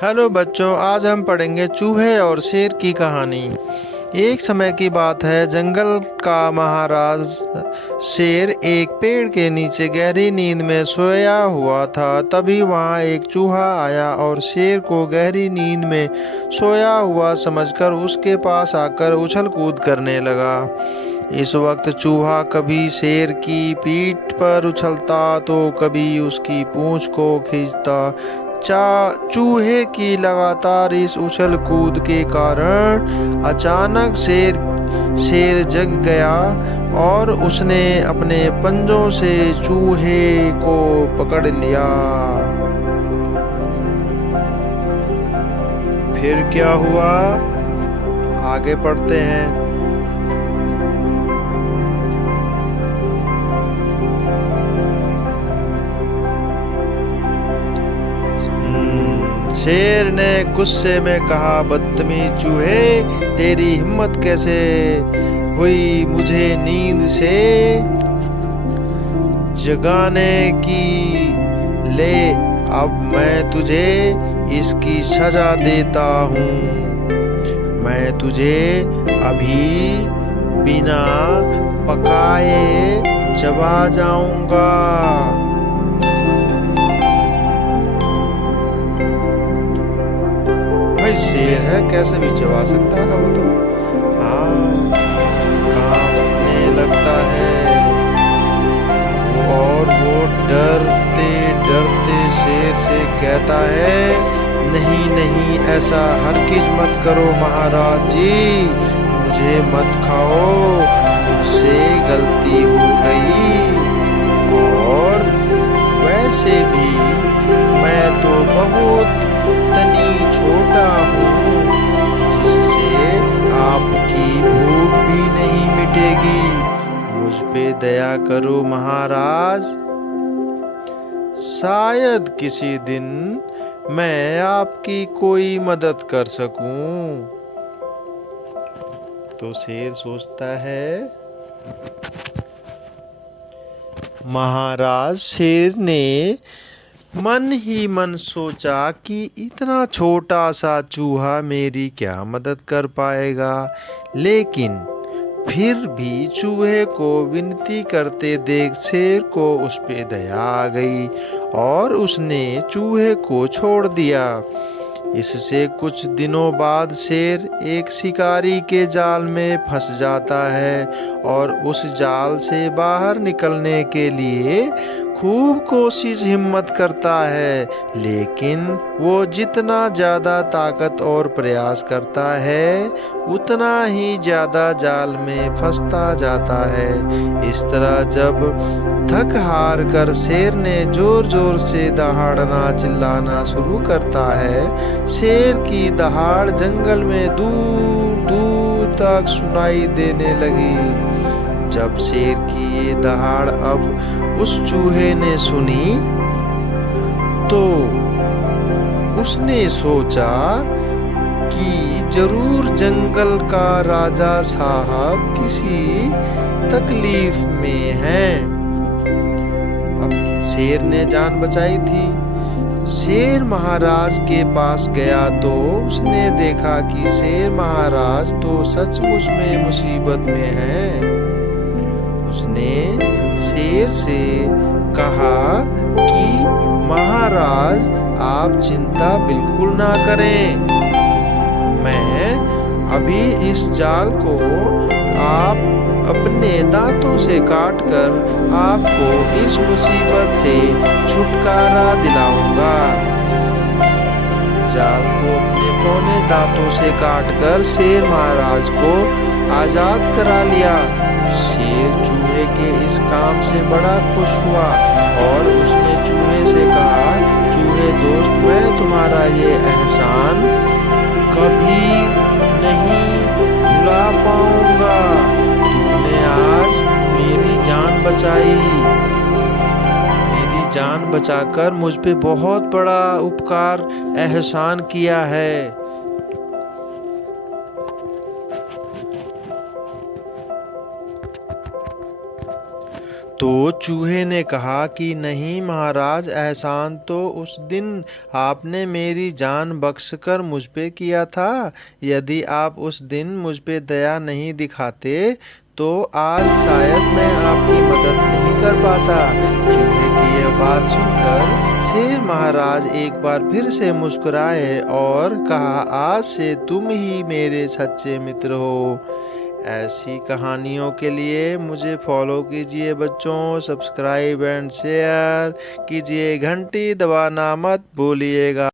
Hello बच्चों, आज हम पढ़ेंगे चूहे और शेर की कहानी। एक समय की बात है, जंगल का महाराज शेर एक पेड़ के नीचे गहरी नींद में सोया हुआ था। तभी वहां एक चूहा आया और शेर को गहरी नींद में सोया हुआ समझकर उसके पास आकर उछल कूद करने लगा। इस वक्त चूहा कभी शेर की पीठ पर उछलता तो कभी उसकी पूंछ को खींचता। चूहे की लगातार इस उछल कूद के कारण अचानक शेर जग गया और उसने अपने पंजों से चूहे को पकड़ लिया। फिर क्या हुआ, आगे पढ़ते हैं। शेर ने गुस्से में कहा, बदतमीज चूहे, तेरी हिम्मत कैसे हुई मुझे नींद से जगाने की। ले, अब मैं तुझे इसकी सजा देता हूँ। मैं तुझे अभी बिना पकाए चबा जाऊंगा। शेर है, कैसे भी चबा सकता है वो तो। हाँ, कांपने लगता है और वो डरते डरते शेर से कहता है, नहीं नहीं, ऐसा हरगिज मत करो महाराज जी, मुझे मत खाओ, मुझसे गलती हो गई। और वैसे भी मैं तो बहुत तनी छोटा हूँ, जिससे आपकी भूख भी नहीं मिटेगी। मुझ पे दया करो महाराज, शायद किसी दिन मैं आपकी कोई मदद कर सकूं। तो शेर सोचता है, महाराज शेर ने मन ही मन सोचा कि इतना छोटा सा चूहा मेरी क्या मदद कर पाएगा। लेकिन फिर भी चूहे को विनती करते देख शेर को उस पे दया आ गई और उसने चूहे को छोड़ दिया। इससे कुछ दिनों बाद शेर एक शिकारी के जाल में फंस जाता है और उस जाल से बाहर निकलने के लिए खूब कोशिश हिम्मत करता है, लेकिन वो जितना ज्यादा ताकत और प्रयास करता है उतना ही ज्यादा जाल में फंसता जाता है। इस तरह जब थक हार कर शेर ने जोर जोर से दहाड़ना चिल्लाना शुरू करता है, शेर की दहाड़ जंगल में दूर दूर तक सुनाई देने लगी। जब शेर की ये दहाड़ अब उस चूहे ने सुनी तो उसने सोचा कि जरूर जंगल का राजा साहब किसी तकलीफ में है। अब शेर ने जान बचाई थी। शेर महाराज के पास गया तो उसने देखा कि शेर महाराज तो सचमुच में मुसीबत में है। उसने शेर से कहा कि महाराज, आप चिंता बिल्कुल ना करें, मैं अभी इस जाल को आप अपने दांतों से काटकर आपको इस मुसीबत से छुटकारा दिलाऊंगा। जाल को अपने पौने दांतों से काटकर शेर महाराज को आजाद करा लिया। शेर चूहे के इस काम से बड़ा खुश हुआ और उसने चूहे से कहा, चूहे दोस्त, मैं तुम्हारा ये एहसान कभी नहीं भुला पाऊंगा। तुमने आज मेरी जान बचाई, मेरी जान बचाकर मुझ पे बहुत बड़ा उपकार एहसान किया है। तो चूहे ने कहा कि नहीं महाराज, एहसान तो उस दिन आपने मेरी जान बख्शकर मुझ पे किया था। यदि आप उस दिन मुझ पे दया नहीं दिखाते तो आज शायद मैं आपकी मदद नहीं कर पाता। चूहे की यह बात सुनकर शेर महाराज एक बार फिर से मुस्कुराए और कहा, आज से तुम ही मेरे सच्चे मित्र हो। ऐसी कहानियों के लिए मुझे फॉलो कीजिए बच्चों, सब्सक्राइब एंड शेयर कीजिए, घंटी दबाना मत भूलिएगा।